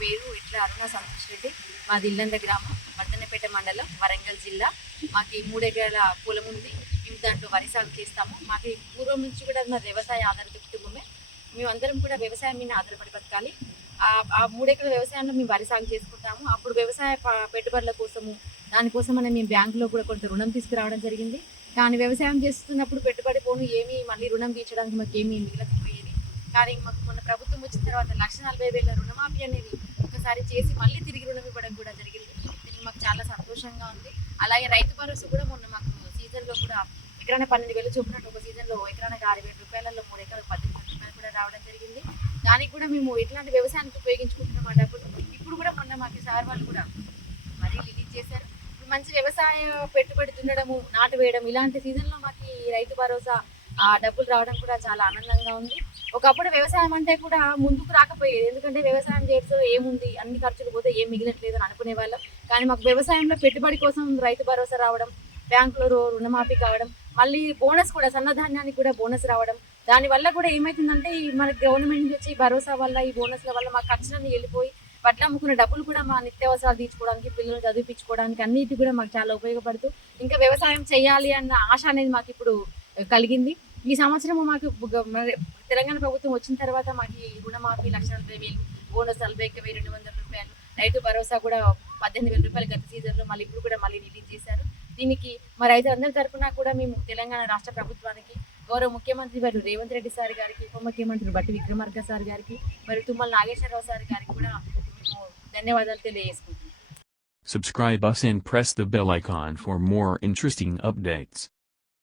పేరు ఇట్లా అరుణ సంతోష్ రెడ్డి. మాది ఇల్లంద గ్రామం, వర్ధన్నపేట మండలం, వరంగల్ జిల్లా. మాకు 3 ఎకరాల పొలం ఉంది. మేము దాంట్లో వరి సాగు చేస్తాము. మాకు పూర్వం నుంచి కూడా మా వ్యవసాయ ఆధారిత కుటుంబమే. మేమందరం కూడా వ్యవసాయం మీద ఆధారపడి బతకాలి. ఆ 3 ఎకరాల వ్యవసాయంలో మేము వరి సాగు చేసుకుంటాము. అప్పుడు వ్యవసాయ పెట్టుబడుల కోసము దానికోసమనే మేము బ్యాంకులో కూడా కొంత రుణం తీసుకురావడం జరిగింది. కానీ వ్యవసాయం చేస్తున్నప్పుడు పెట్టుబడి పోను ఏమీ మళ్ళీ రుణం తీర్చడానికి మాకు ఏమీ మిగలకపోయేది. కానీ మాకు మొన్న ప్రభుత్వం వచ్చిన తర్వాత 1,40,000 రుణమాఫీ అనేది ఒకసారి చేసి మళ్ళీ తిరిగి రుణం ఇవ్వడం కూడా జరిగింది. దీనికి మాకు చాలా సంతోషంగా ఉంది. అలాగే రైతు భరోసా కూడా మొన్న మాకు సీజన్లో కూడా ఎకరాన 12,000 చొప్పున ఒక సీజన్లో ఎకరానికి 6,000 రూపాయలలో 3 ఎకరాలకు 18,000 రూపాయలు కూడా రావడం జరిగింది. దానికి కూడా మేము ఇట్లాంటి వ్యవసాయానికి ఉపయోగించుకుంటున్నాం. ఆ డబ్బులు ఇప్పుడు కూడా మొన్న మాకు సార్ వాళ్ళు కూడా మరీ రిలీజ్ చేశారు. మంచి వ్యవసాయ పెట్టుబడి దున్నడము, నాటు వేయడం ఇలాంటి సీజన్లో మాకు ఈ రైతు భరోసా ఆ డబ్బులు రావడం కూడా చాలా ఆనందంగా ఉంది. ఒకప్పుడు వ్యవసాయం అంటే కూడా ముందుకు రాకపోయేది. ఎందుకంటే వ్యవసాయం చేస్తే ఏముంది, అన్ని ఖర్చులు పోతే ఏం మిగిలట్లేదు అని అనుకునే వాళ్ళం. కానీ మాకు వ్యవసాయంలో పెట్టుబడి కోసం రైతు భరోసా రావడం, బ్యాంకులో రుణమాఫీ కావడం, మళ్ళీ బోనస్ కూడా సన్నధాన్యానికి కూడా బోనస్ రావడం, దానివల్ల కూడా ఏమవుతుందంటే మనకి గవర్నమెంట్ నుంచి వచ్చి భరోసా వల్ల ఈ బోనస్ల వల్ల మా ఖర్చులన్నీ వెళ్ళిపోయి వడ్లు అమ్ముకున్న డబ్బులు కూడా మా నిత్యావసరాలు తీర్చుకోవడానికి, పిల్లలు చదివించుకోవడానికి అన్నిటి కూడా మాకు చాలా ఉపయోగపడుతూ ఇంకా వ్యవసాయం చేయాలి అన్న ఆశ అనేది మాకు ఇప్పుడు కలిగింది. ఈ సంవత్సరం మాకు తెలంగాణ ప్రభుత్వం వచ్చిన తర్వాత మాకు రుణమాఫీ 1,40,000, బోనస్ 41,200 రూపాయలు, రైతు భరోసా కూడా 18,000 రూపాయలు గత సీజన్లో మళ్ళీ ఇప్పుడు కూడా మళ్ళీ రిలీజ్ చేశారు. దీనికి మా రైతులందరి తరఫున కూడా మేము తెలంగాణ రాష్ట్ర ప్రభుత్వానికి, గౌరవ ముఖ్యమంత్రి వారు రేవంత్ రెడ్డి సార్ గారికి, ఉప ముఖ్యమంత్రి బట్టి విక్రమార్క సార్ గారికి, మరియు తుమ్మల నాగేశ్వరరావు సార్ గారికి కూడా మేము ధన్యవాదాలు తెలియజేసుకుంటున్నాం. Subscribe us and press the bell icon for more interesting updates.